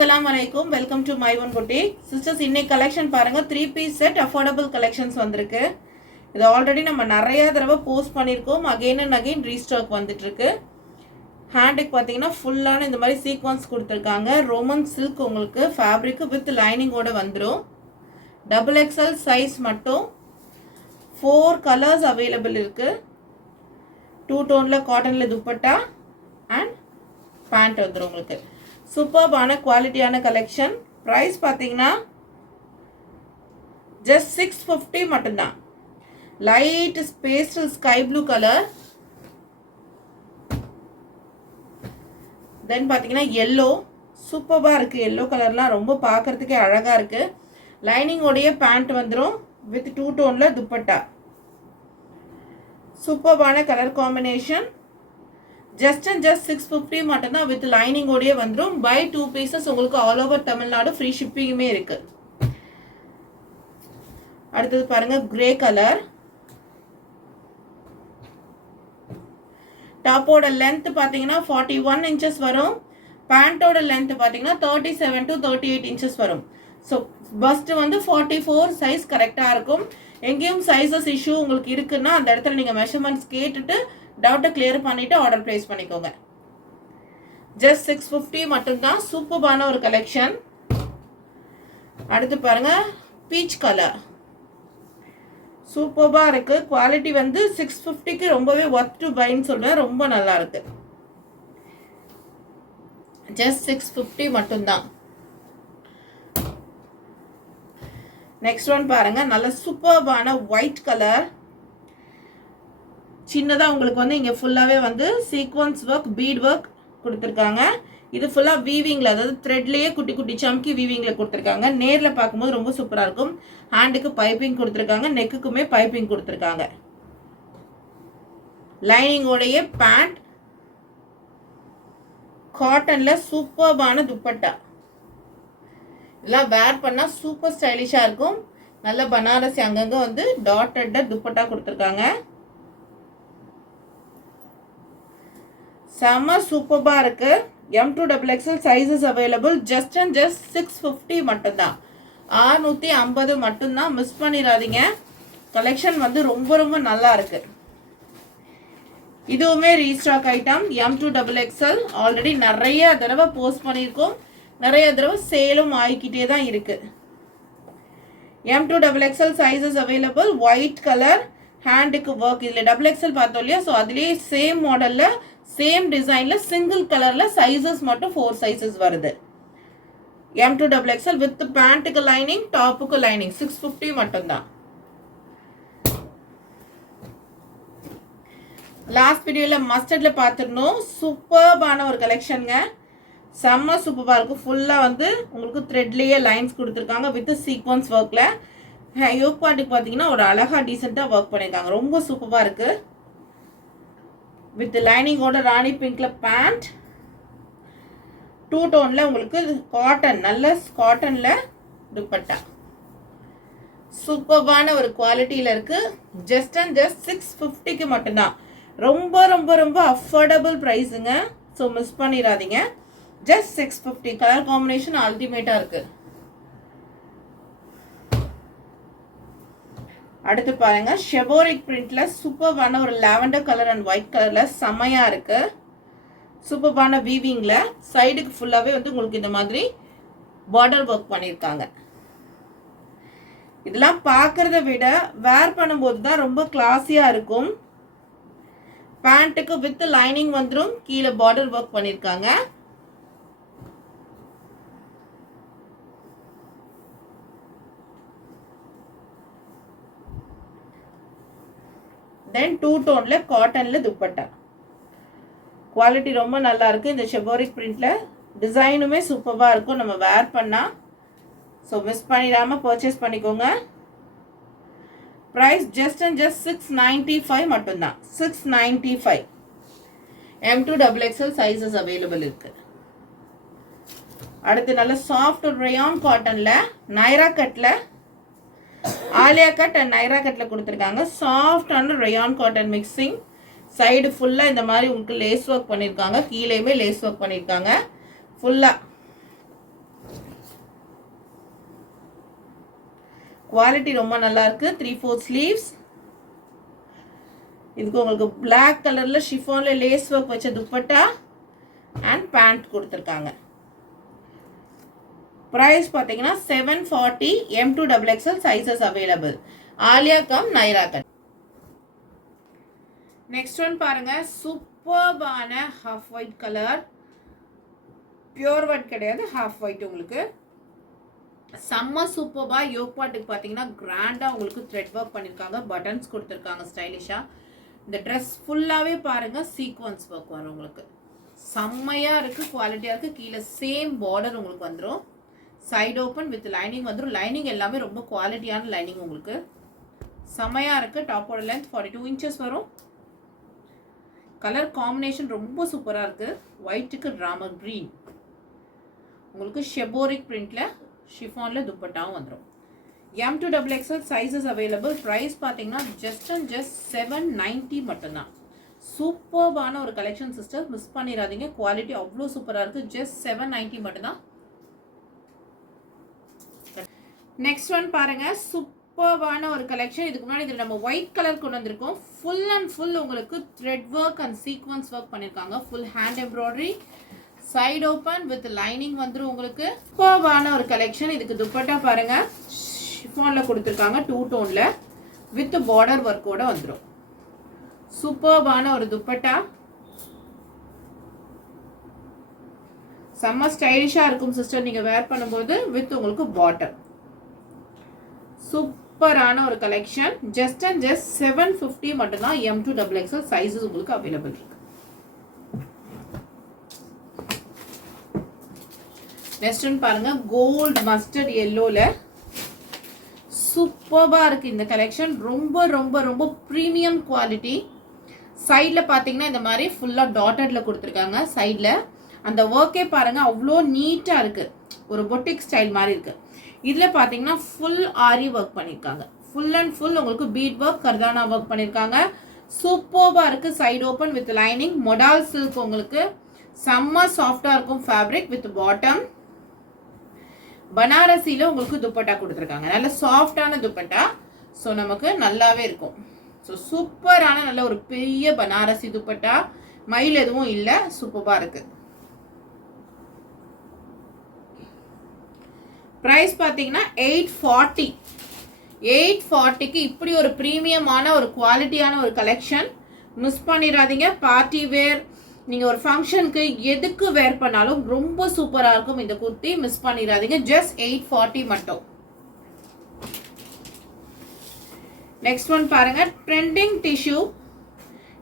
Assalamualaikum, welcome to my one boutique. Sisters, இன்னைக்கு collection பாருங்க, 3 piece set affordable collections வந்திருக்கு. இது ஆல்ரெடி நம்ம நிறைய தடவை போஸ்ட் பண்ணியிருக்கோம். அகைன் அண்ட் அகைன் ரீஸ்டாக் வந்துட்டு இருக்கு. ஹேண்டுக்கு பார்த்தீங்கன்னா ஃபுல்லான இந்த மாதிரி சீக்வன்ஸ் கொடுத்துருக்காங்க. ரோமன் சில்க் உங்களுக்கு ஃபேப்ரிக் வித் லைனிங்கோட வந்துடும். XXL சைஸ் மட்டும் 4 கலர்ஸ் அவைலபிள் இருக்கு. 2 டோனில் காட்டனில் துப்பட்டா அண்ட் பேண்ட் வந்துடும் உங்களுக்கு. சூப்பர்பான குவாலிட்டியான கலெக்ஷன். ப்ரைஸ் பார்த்தீங்கன்னா ஜஸ்ட் 650 மட்டும்தான். Light pastel sky blue colour, then பார்த்தீங்கன்னா எல்லோ. சூப்பராக இருக்குது. எல்லோ கலர்லாம் ரொம்ப பார்க்குறதுக்கே அழகாக இருக்குது. லைனிங்கோடைய பேண்ட் வந்துடும் வித் 2 டோனில் துப்பட்டா. சூப்பர்பான கலர் காம்பினேஷன். ஜஸ்ட் 650 மட்டும்தான் வித் லைனிங்கோடய வந்துடும். பை 2 பீசஸ் உங்களுக்கு ஆல் ஓவர் தமிழ்நாடு ஃப்ரீ ஷிப்பிங்குமே இருக்கு. அடுத்தது பாருங்க, கிரே கலர். டாப்போட லென்த் பார்த்தீங்கன்னா 41 இன்ச்சஸ் வரும். பேண்டோட லென்த் பார்த்தீங்கன்னா 37 to 38 இன்ச்சஸ் வரும். ஸோ பஸ்ட் வந்து 44 சைஸ் கரெக்டாக இருக்கும். எங்கேயும் சைஸஸ் இஷ்யூ உங்களுக்கு இருக்குன்னா அந்த இடத்துல நீங்கள் மெஷர்மெண்ட்ஸ் கேட்டுட்டு டவுட்டை கிளியர் பண்ணிட்டு ஆர்டர் பிளேஸ் பண்ணிக்கோங்க. ஜஸ்ட் 650 மட்டும்தான். சூப்பர்பான ஒரு கலெக்ஷன். அடுத்து பாருங்க, பீச் கலர். சூப்பர்பா இருக்கு. குவாலிட்டி வந்து 650க்கு ரொம்பவே ஒர்த் டு பைன்னு சொல்லுவேன். ரொம்ப நல்லா இருக்கு. ஜஸ்ட் 650 மட்டும்தான். நெக்ஸ்ட் ஒன் பாருங்க, நல்ல சூப்பர்பான ஒயிட் கலர். சின்னதாக உங்களுக்கு வந்து இங்கே ஃபுல்லாகவே வந்து சீக்வன்ஸ் ஒர்க், பீட் ஒர்க் கொடுத்துருக்காங்க. இது ஃபுல்லாக வீவிங்கில், அதாவது த்ரெட்லேயே குட்டி குட்டி சம்கி வீவிங்கில் கொடுத்துருக்காங்க. நேரில் பார்க்கும்போது ரொம்ப சூப்பராக இருக்கும். ஹேண்டுக்கு பைப்பிங் கொடுத்துருக்காங்க, நெக்குக்குமே பைப்பிங் கொடுத்துருக்காங்க. லைனிங்கோடைய பேண்ட், காட்டனில் சூப்பர்பான துப்பட்டா. இதெல்லாம் வேர் பண்ணால் சூப்பர் ஸ்டைலிஷாக இருக்கும். நல்ல பனாரசி அங்கங்கே வந்து டாட்டட் துப்பட்டா கொடுத்துருக்காங்க. செம்ம சூப்பராக இருக்கு. M2XXL sizes available. ஜஸ்ட் 650 மட்டும்தான். 650 மட்டும்தான். மிஸ் பண்ணிடாதீங்க. கலெக்ஷன் வந்து ரொம்ப ரொம்ப நல்லா இருக்கு. இதுவுமே ரீஸ்டாக் ஐட்டம். M2XXL ஆல்ரெடி நிறைய தடவை போஸ்ட் பண்ணியிருக்கோம். நிறைய தடவை சேலும் ஆகிக்கிட்டே தான் இருக்கு. M2XXL sizes available. White colour, ஹேண்டுக்கு ஒர்க். இதில் XXL பார்த்தோம் இல்லையா, ஸோ அதுலேயே சேம் மாடலில் சேம் டிசைனில் சிங்கிள் கலரில் சைஸஸ் மட்டும் 4 சைஸஸ் வருது. M2XXL வித் பேண்ட்டுக்கு லைனிங், டாப்புக்கு லைனிங். 650 மட்டும்தான். லாஸ்ட் வீடியோவில் மஸ்டர்டில் பார்த்துருந்தோம். சூப்பர்பான ஒரு கலெக்ஷனுங்க. செம்ம சூப்பராக இருக்கும். ஃபுல்லாக வந்து உங்களுக்கு த்ரெட்லேயே லைன்ஸ் கொடுத்துருக்காங்க வித் சீக்வன்ஸ் ஒர்க்கில். யோக் பார்ட்டுக்கு பார்த்தீங்கன்னா ஒரு அழகாக டீசெண்டாக ஒர்க் பண்ணியிருக்காங்க. ரொம்ப சூப்பராக இருக்குது. வித் லைனிங்கோட ராணி பிங்க்ல பேண்ட், 2 டோன்ல உங்களுக்கு காட்டன், நல்ல காட்டன்ல துப்பட்டா. சூப்பர்பான ஒரு குவாலிட்டியில இருக்கு. ஜஸ்ட் 650க்கு மட்டும்தான். ரொம்ப ரொம்ப ரொம்ப அஃபோர்டபுள் ப்ரைஸுங்க. ஸோ மிஸ் பண்ணிடாதீங்க. ஜஸ்ட் 650. கலர் காம்பினேஷன் அல்டிமேட்டா இருக்கு. அடுத்து பாருங்க, ஷெபோரிக் பிரிண்ட்ல சூப்பர்பான ஒரு லாவெண்டர் கலர் அண்ட் ஒயிட் கலர்ல செமையா இருக்கு. சூப்பர்பான வீவிங்ல சைடுக்கு ஃபுல்லாவே வந்து உங்களுக்கு இந்த மாதிரி பார்டர் ஒர்க் பண்ணியிருக்காங்க. இதெல்லாம் பார்க்கறத விட வேர் பண்ணும்போது தான் ரொம்ப கிளாஸியா இருக்கும். பேண்ட்டுக்கு வித் லைனிங் வந்துடும். கீழே பார்டர் ஒர்க் பண்ணியிருக்காங்க. தென் 2 டோன்ல காட்டன்ல துப்பட்டா. குவாலிட்டி ரொம்ப நல்லா இருக்கு. இந்த ஷெபோரிக் பிரிண்ட்ல டிசைனுமே சூப்பராக இருக்கும் நம்ம வேர் பண்ணா. ஸோ மிஸ் பண்ணிடாம பர்ச்சேஸ் பண்ணிக்கோங்க. ப்ரைஸ் ஜஸ்ட் 695 மட்டும்தான். 695. M2XXL சைஸஸ் அவைலபிள் இருக்கு. அடுத்து நல்ல சாஃப்ட் ரயான் காட்டன்ல நைரா கட்ல, ஆலியா கட் அண்ட் நைரா கட்ல கொடுத்துருக்காங்க. சாஃப்டான ரயான் காட்டன் மிக்சிங். சைடு ஃபுல்லாக இந்த மாதிரி உங்களுக்கு லேஸ் ஒர்க் பண்ணியிருக்காங்க. கீழேயுமே லேஸ் ஒர்க் பண்ணியிருக்காங்க. ஃபுல்லாக குவாலிட்டி ரொம்ப நல்லா இருக்கு. 3/4 ஸ்லீவ்ஸ். இதுக்கு உங்களுக்கு பிளாக் கலர்ல ஷிஃபான்ல லேஸ் ஒர்க் வச்ச துப்பட்டா அண்ட் பேண்ட் கொடுத்துருக்காங்க. ப்ரைஸ் பார்த்தீங்கன்னா 740. M2XXL sizes available. Alia cum Naira cut. Next one பாருங்க, சூப்பர்பான half white colour. Pure white கிடையாது, ஹாஃப் ஒயிட். உங்களுக்கு செம்ம சூப்பர்பா. யோக் பாட்டுக்கு பார்த்தீங்கன்னா கிராண்டாக உங்களுக்கு த்ரெட் ஒர்க் பண்ணியிருக்காங்க. பட்டன்ஸ் கொடுத்துருக்காங்க ஸ்டைலிஷாக. இந்த ட்ரெஸ் ஃபுல்லாகவே பாருங்கள் சீக்வன்ஸ் ஒர்க் வரும் உங்களுக்கு. செம்மையாக இருக்குது, குவாலிட்டியாக இருக்குது. கீழே சேம் பார்டர் உங்களுக்கு வந்துடும். சைடு ஓப்பன் வித் லைனிங் வந்துடும். லைனிங் எல்லாமே ரொம்ப குவாலிட்டியான லைனிங் உங்களுக்கு. செம்மையாக இருக்குது. டாப்போட லென்த் 42 inches வரும். கலர் காம்பினேஷன் ரொம்ப சூப்பராக இருக்குது. ஒயிட்டுக்கு ராமர் க்ரீன். உங்களுக்கு ஷெபோரிக் பிரிண்டில் ஷிஃபானில் துப்பட்டாவும் வந்துடும். M2XXL sizes available. ப்ரைஸ் பார்த்தீங்கன்னா ஜஸ்ட் 790 மட்டும்தான். சூப்பர்பான ஒரு கலெக்ஷன் சிஸ்டர், மிஸ் பண்ணிடாதீங்க. குவாலிட்டி அவ்வளோ சூப்பராக இருக்குது. ஜஸ்ட் 790 மட்டும்தான். நெக்ஸ்ட் ஒன் பாருங்க, சூப்பர்பான ஒரு கலெக்ஷன். இதுக்கு முன்னாடி இதில் நம்ம ஒயிட் கலர் கொண்டு வந்திருக்கோம். ஃபுல் அண்ட் ஃபுல் உங்களுக்கு thread work and sequins work பண்ணியிருக்காங்க. Full hand embroidery, side open with lining வந்துடும் உங்களுக்கு. சூப்பர்பான ஒரு கலெக்ஷன். இதுக்கு துப்பட்டா பாருங்க ஷிஃபானில் கொடுத்துருக்காங்க. 2 டோனில் வித் பார்டர் ஒர்க்கோட வந்துடும். சூப்பர்பான ஒரு துப்பட்டா. செம்ம ஸ்டைலிஷாக இருக்கும் சிஸ்டர் நீங்கள் வேர் பண்ணும்போது. வித் உங்களுக்கு பாட்டம். சூப்பரான ஒரு கலெக்ஷன். ஜஸ்ட் 750 மட்டும்தான். M2XXL சைஸஸ் உங்களுக்கு அவைலபிள் இருக்கு. நெக்ஸ்ட் ஒன் பாருங்க, கோல்ட் மஸ்டர்ட் எல்லோல சூப்பராக இருக்கு இந்த கலெக்ஷன். ரொம்ப ரொம்ப ரொம்ப ப்ரீமியம் குவாலிட்டி. சைடில் பார்த்தீங்கன்னா இந்த மாதிரி ஃபுல்லாக டாட்டட்ல கொடுத்துருக்காங்க. சைடில் அந்த ஒர்க்கே பாருங்க அவ்வளோ நீட்டாக இருக்கு. ஒரு பொட்டிக் ஸ்டைல் மாதிரி இருக்கு. இதில் பார்த்தீங்கன்னா ஃபுல் ஆரி ஒர்க் பண்ணியிருக்காங்க. ஃபுல் அண்ட் ஃபுல் உங்களுக்கு பீட் ஒர்க், கர்தானா ஒர்க் பண்ணியிருக்காங்க. சூப்பராக இருக்குது. Side open with lining. மொடால் silk உங்களுக்கு செம்ம சாஃப்டாக இருக்கும் ஃபேப்ரிக் வித் பாட்டம். பனாரசியில் உங்களுக்கு துப்பட்டா கொடுத்துருக்காங்க. நல்ல சாஃப்டான துப்பட்டா. ஸோ நமக்கு நல்லாவே இருக்கும். ஸோ சூப்பரான நல்ல ஒரு பெரிய பனாரசி துப்பட்டா. மயில் எதுவும் இல்லை, சூப்பராக இருக்குது. ப்ரைஸ் பார்த்தீங்கன்னா 840. 840க்கு இப்படி ஒரு ப்ரீமியமான ஒரு குவாலிட்டியான ஒரு கலெக்ஷன் மிஸ் பண்ணிடாதீங்க. பார்ட்டி வேர், நீங்கள் ஒரு ஃபங்க்ஷனுக்கு எதுக்கு வேர் பண்ணாலும் ரொம்ப சூப்பராக இருக்கும் இந்த குர்த்தி. மிஸ் பண்ணிடாதீங்க. ஜஸ்ட் 840 மட்டும். நெக்ஸ்ட் ஒன் பாருங்க, ட்ரெண்டிங் டிஷ்யூ.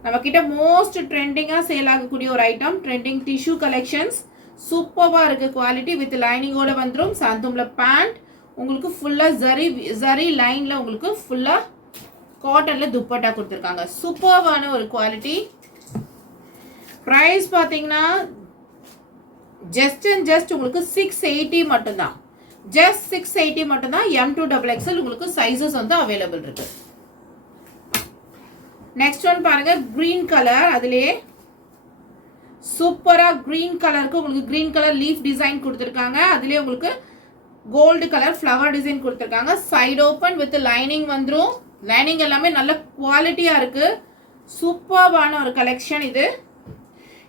நம்ம கிட்ட மோஸ்ட் ட்ரெண்டிங்காக சேல் ஆகக்கூடிய ஒரு ஐட்டம் ட்ரெண்டிங் டிஷ்யூ கலெக்ஷன்ஸ். சூப்பராக இருக்குது. குவாலிட்டி வித் லைனிங்கோட வந்துடும். சாந்தூம்ல பேண்ட் உங்களுக்கு ஃபுல்லாக ஜரி லைனில் உங்களுக்கு ஃபுல்லாக காட்டனில் துப்பட்டா கொடுத்துருக்காங்க. சூப்பரான ஒரு குவாலிட்டி. ப்ரைஸ் பார்த்தீங்கன்னா ஜஸ்ட் உங்களுக்கு 680 மட்டும்தான். ஜஸ்ட் 680 மட்டும்தான். M2XXL உங்களுக்கு சைஸஸ் வந்து அவைலபிள் இருக்கு. நெக்ஸ்ட் ஒன் பாருங்க, கிரீன் கலர். அதுலேயே சூப்பரா கிரீன் கலருக்கு உங்களுக்கு கிரீன் கலர் லீஃப் டிசைன் கொடுத்துருக்காங்க. அதுலேயே உங்களுக்கு கோல்டு கலர் ஃப்ளவர் டிசைன் கொடுத்துருக்காங்க. சைடு ஓப்பன் வித் லைனிங் வந்துடும். லைனிங் எல்லாமே நல்ல குவாலிட்டியாக இருக்குது. சூப்பர்பான ஒரு கலெக்ஷன் இது.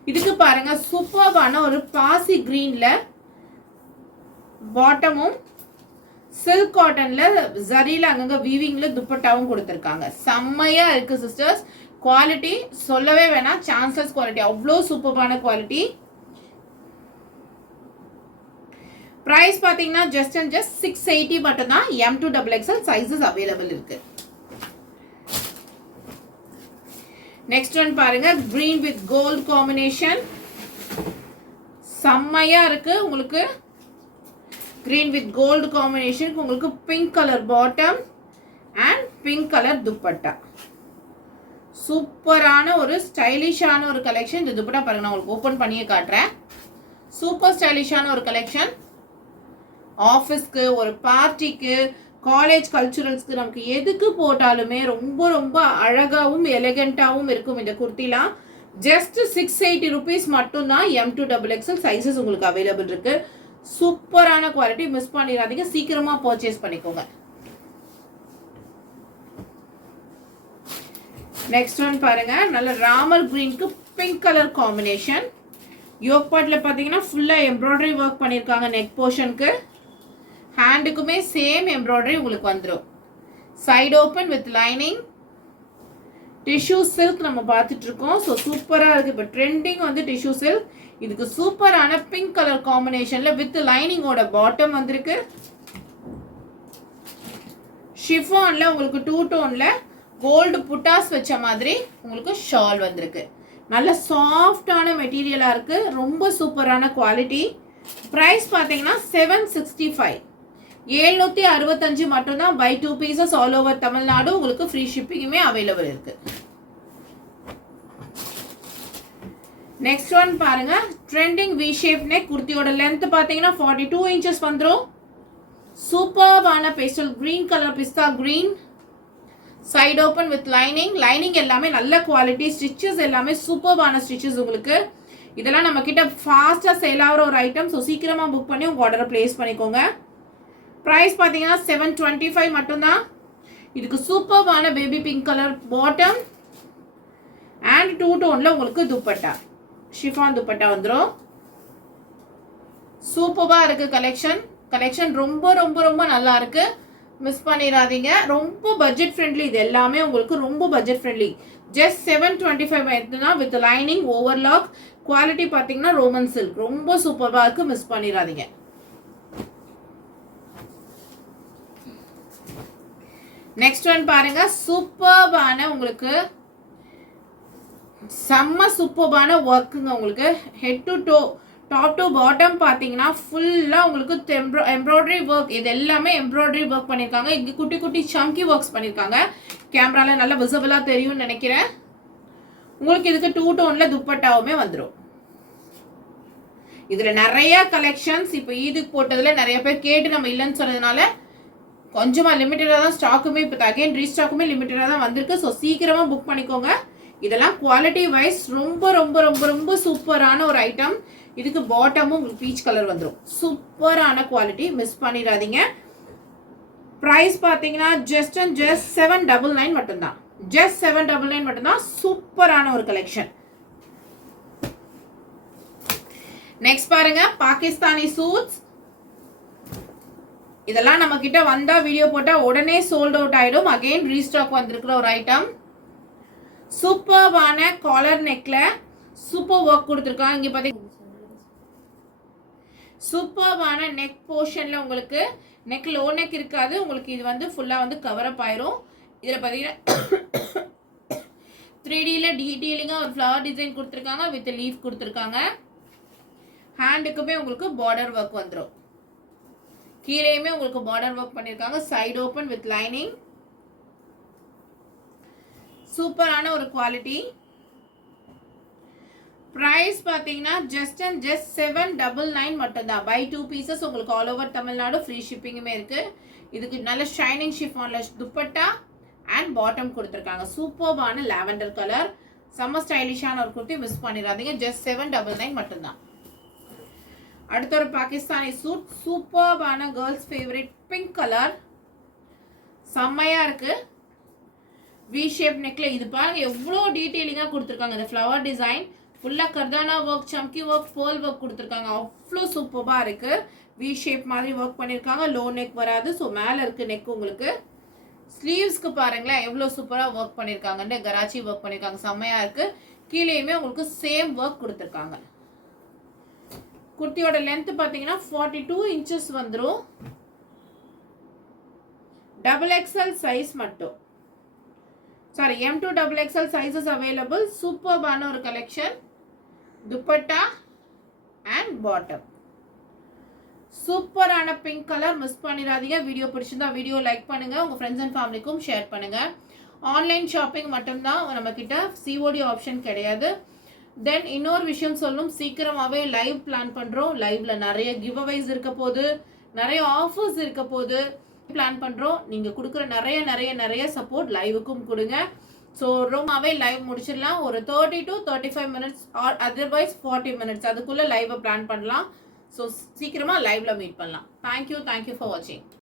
இதுக்கு பாருங்க சூப்பர்பான ஒரு பாசி கிரீனில் பாட்டமும் சில்க் காட்டனில் ஜரியில் அங்கங்கே வீவிங்கில் துப்பட்டாவும் கொடுத்துருக்காங்க. செம்மையாக இருக்குது சிஸ்டர்ஸ். குவாலிட்டி சொல்லவே வேணாம். Chanceless quality. அவ்வளோ சூப்பரான குவாலிட்டி. ப்ரைஸ் பார்த்தீங்கன்னா ஜஸ்ட் 680 மட்டும்தான். M2XXL சைஸஸ் அவைலபிள் இருக்கு. நெக்ஸ்ட் ஒன் பாருங்க, கிரீன் வித் கோல்ட் காம்பினேஷன். செம்மையா இருக்கு உங்களுக்கு. கிரீன் வித் கோல்டு காம்பினேஷனுக்கு உங்களுக்கு pink colour bottom and pink colour dupatta. சூப்பரான ஒரு ஸ்டைலிஷான ஒரு கலெக்ஷன். இந்த துப்பட்டா பாருங்க, நான் உங்களுக்கு ஓப்பன் பண்ணியே காட்டுறேன். சூப்பர் ஸ்டைலிஷான ஒரு கலெக்ஷன். ஆஃபீஸ்க்கு, ஒரு பார்ட்டிக்கு, காலேஜ் கல்ச்சுரல்ஸ்க்கு, நமக்கு எதுக்கு போட்டாலுமே ரொம்ப ரொம்ப அழகாகவும் எலிகண்டாகவும் இருக்கும் இந்த குர்த்திலாம். ஜஸ்ட் 680 rupees மட்டும்தான். M2XXL சைஸஸ் உங்களுக்கு அவைலபிள் இருக்கு. சூப்பரான குவாலிட்டி. மிஸ் பண்ணிடாதீங்க. சீக்கிரமா பர்ச்சேஸ் பண்ணிக்கோங்க. நெக்ஸ்ட் ஒன் பாருங்க, நல்ல ராமர் கிரீனுக்கு பிங்க் கலர் காம்பினேஷன். யோக் பார்ட்டில் பார்த்தீங்கன்னா ஃபுல்லாக எம்ப்ராய்டரி ஒர்க் பண்ணியிருக்காங்க. நெக் போர்ஷனுக்கு ஹேண்டுக்குமே சேம் எம்ப்ராய்டரி உங்களுக்கு வந்துடும். Side open with lining. Tissue silk நம்ம பார்த்துட்டு இருக்கோம். ஸோ சூப்பராக இருக்குது. இப்போ ட்ரெண்டிங் வந்து டிஷ்யூ சில்க். இதுக்கு சூப்பரான பிங்க் கலர் காம்பினேஷனில் வித் லைனிங்கோட பாட்டம் வந்திருக்கு. ஷிஃபானில் உங்களுக்கு 2 டோனில் கோல்டு புட்டாஸ் வச்ச மாதிரி உங்களுக்கு ஷால் வந்திருக்கு. நல்ல சாஃப்டான மெட்டீரியலாக இருக்குது. ரொம்ப சூப்பரான குவாலிட்டி. ப்ரைஸ் பார்த்தீங்கன்னா 765, 765 மட்டும்தான். By 2 pieces all over Tamil Nadu. உங்களுக்கு ஃப்ரீ ஷிப்பிங்குமே அவைலபிள் இருக்கு. நெக்ஸ்ட் ஒன் பாருங்க, trending we shape neck. குர்த்தியோட length பார்த்தீங்கன்னா 42 இன்ச்சஸ் வந்துடும். சூப்பர்பான pastel green colour, pista green. Side open with lining. Lining எல்லாமே நல்ல குவாலிட்டி. ஸ்டிச்சஸ் எல்லாமே சூப்பர்பான ஸ்டிச்சஸ் உங்களுக்கு. இதெல்லாம் நம்ம கிட்ட ஃபாஸ்ட்டாக சேல் ஆகிற ஒரு ஐட்டம். ஸோ சீக்கிரமாக புக் பண்ணி உங்கள் ஆர்டரை பிளேஸ் பண்ணிக்கோங்க. ப்ரைஸ் பார்த்தீங்கன்னா 725 மட்டும்தான். இதுக்கு சூப்பர்பான baby pink colour bottom and 2 டோனில் உங்களுக்கு துப்பட்டா, ஷிஃபான் துப்பட்டா வந்துடும். சூப்பராக இருக்குது கலெக்ஷன். கலெக்ஷன் ரொம்ப ரொம்ப ரொம்ப நல்லா இருக்கு. மிஸ் பண்ணிடாதீங்க. ரொம்ப பட்ஜெட் ஃப்ரெண்ட்லி. இது எல்லாமே உங்களுக்கு ரொம்ப பட்ஜெட் ஃப்ரெண்ட்லி. ஜஸ்ட் 725 எடுத்துனா வித் லைனிங் ஓவர்லாக். குவாலிட்டி பார்த்தீங்கன்னா ரோமன் சில்க். ரொம்ப சூப்பராக இருக்கு. மிஸ் பண்ணிடாதீங்க. நெக்ஸ்ட் ஒன் பாருங்க, சூப்பர்பான உங்களுக்கு செம்ம சூப்பர்பான ஒர்க்குங்க. உங்களுக்கு head to to, top to bottom பார்த்தீங்கன்னா ஃபுல்லாக உங்களுக்கு எம்ப்ராய்டரி ஒர்க். இது எல்லாமே எம்ப்ராய்டரி ஒர்க் பண்ணியிருக்காங்க. இங்கே குட்டி குட்டி சம்கி ஒர்க்ஸ் பண்ணியிருக்காங்க. கேமராவில் நல்லா விசிபிளாக தெரியும்னு நினைக்கிறேன். உங்களுக்கு இதுக்கு 2 டோனில் துப்பட்டாவுமே வந்துடும். இதில் நிறைய கலெக்ஷன்ஸ். இப்போ ஈதுக்கு போட்டதில் நிறைய பேர் கேட்டு நம்ம இல்லைன்னு சொன்னதுனால கொஞ்சமாக லிமிட்டடாக தான் ஸ்டாக்குமே, இப்போ அகைன் ரீஸ்டாக்குமே லிமிட்டடாக தான் வந்திருக்கு. ஸோ சீக்கிரமாக புக் பண்ணிக்கோங்க. இதெல்லாம் குவாலிட்டி வைஸ் ரொம்ப ரொம்ப ரொம்ப ரொம்ப சூப்பரான ஒரு ஐட்டம். இதுக்கு பாட்டமும் உங்களுக்கு பீச் கலர் வந்துடும். சூப்பரான குவாலிட்டி. மிஸ் பண்ணிடாதீங்க. ப்ரைஸ் பார்த்தீங்கன்னா ஜஸ்ட் 799 மட்டும்தான். ஜஸ்ட் 799 மட்டும்தான். சூப்பரான ஒரு கலெக்ஷன். நெக்ஸ்ட் பாருங்க, பாகிஸ்தானி சூட்ஸ். இதெல்லாம் நம்ம கிட்ட வந்தா வீடியோ போட்டா உடனே சோல்ட் அவுட் ஆயிடும். அகைன் ரீஸ்டாக் வந்திருக்கிற ஒரு ஐட்டம். சூப்பர்பான காலர் நெக்ல சூப்பர் ஒர்க் கொடுத்துருக்காங்க. இங்க பாத்தீங்கன்னா சூப்பர்பான நெக் போர்ஷன்ல உங்களுக்கு நெக் லோ நெக் இருக்காது. உங்களுக்கு இது வந்து ஃபுல்லா வந்து கவர் அப் ஆயிரும். இதுல பாத்தீங்கன்னா 3Dல டீடைலிங்கா ஒரு ஃப்ளவர் டிசைன் கொடுத்துருக்காங்க. வித் லீஃப் கொடுத்துருக்காங்க. ஹேண்டுக்குமே உங்களுக்கு பார்டர் ஒர்க் வந்துடும். கீழேயுமே உங்களுக்கு பார்டர் ஒர்க் பண்ணியிருக்காங்க. Side open with lining. சூப்பரான ஒரு குவாலிட்டி. ப்ரைஸ் பார்த்தீங்கன்னா ஜஸ்ட் 799 மட்டும்தான். பை 2 பீசஸ் உங்களுக்கு ஆல் ஓவர் தமிழ்நாடு ஃப்ரீ ஷிப்பிங்குமே இருக்கு. இதுக்கு நல்ல ஷைனிங் ஷிஃபான்ல துப்பட்டா அண்ட் பாட்டம் கொடுத்துருக்காங்க. சூப்பர்பான லாவெண்டர் கலர். செம்ம ஸ்டைலிஷான ஒரு குர்த்தி. மிஸ் பண்ணிடாதீங்க. ஜஸ்ட் 799 மட்டும்தான். அடுத்த ஒரு பாகிஸ்தானி சூட். சூப்பர்பான கேர்ள்ஸ் ஃபேவரட் பிங்க் கலர். செம்மையா இருக்கு. வி ஷேப் நெக்ல இது பாருங்க எவ்வளோ டீட்டெயிலிங்காக கொடுத்துருக்காங்க. இந்த ஃப்ளவர் டிசைன் ஃபுல்லாக கர்தானா ஒர்க், சம்கி ஒர்க், போல் ஒர்க் கொடுத்துருக்காங்க. அவ்வளோ சூப்பராக இருக்கு. வி ஷேப் மாதிரி ஒர்க் பண்ணியிருக்காங்க. லோ நெக் வராது. ஸோ மேலே இருக்கு நெக் உங்களுக்கு. ஸ்லீவ்ஸ்க்கு பாருங்களேன் எவ்வளோ சூப்பராக ஒர்க் பண்ணியிருக்காங்கன்னு. கராச்சி ஒர்க் பண்ணியிருக்காங்க. செம்மையாக இருக்கு. கீழேயுமே உங்களுக்கு சேம் ஒர்க் கொடுத்துருக்காங்க. குர்த்தியோட லென்த் பார்த்தீங்கன்னா 42 இன்ச்சஸ் வந்துடும். XXL சைஸ் மட்டும். Sorry, M2 XXL sizes available. சூப்பர்பான ஒரு கலெக்ஷன். Dupatta and bottom. சூப்பரான பிங்க் கலர். மிஸ் பண்ணிடாதீங்க. வீடியோ பிடிச்சிருந்தா வீடியோ லைக் பண்ணுங்க. உங்க ஃப்ரெண்ட்ஸ் அண்ட் ஃபேமிலிக்கும் ஷேர் பண்ணுங்க. ஆன்லைன் ஷாப்பிங் மட்டும்தான் நம்ம கிட்ட. COD ஆப்ஷன் கிடையாது. தென் இன்னொரு விஷயம் சொல்லணும், சீக்கிரமாகவே லைவ் பிளான் பண்ணுறோம். லைவ்ல நிறைய கிவ் அவைஸ் இருக்க போது, நிறைய ஆஃபர்ஸ் இருக்க போது பிளான் பண்ணுறோம். நீங்கள் கொடுக்குற நிறைய நிறைய நிறைய சப்போர்ட் லைவுக்கும் கொடுங்க. ஸோ ரொம்பவே லைவ் முடிச்சிடலாம். ஒரு 30 to 35 minutes or otherwise 40 minutes அதுக்குள்ளே லைவை பிளான் பண்ணலாம். ஸோ சீக்கிரமாக லைவ்ல மீட் பண்ணலாம். தேங்க்யூ ஃபார் வாட்சிங்.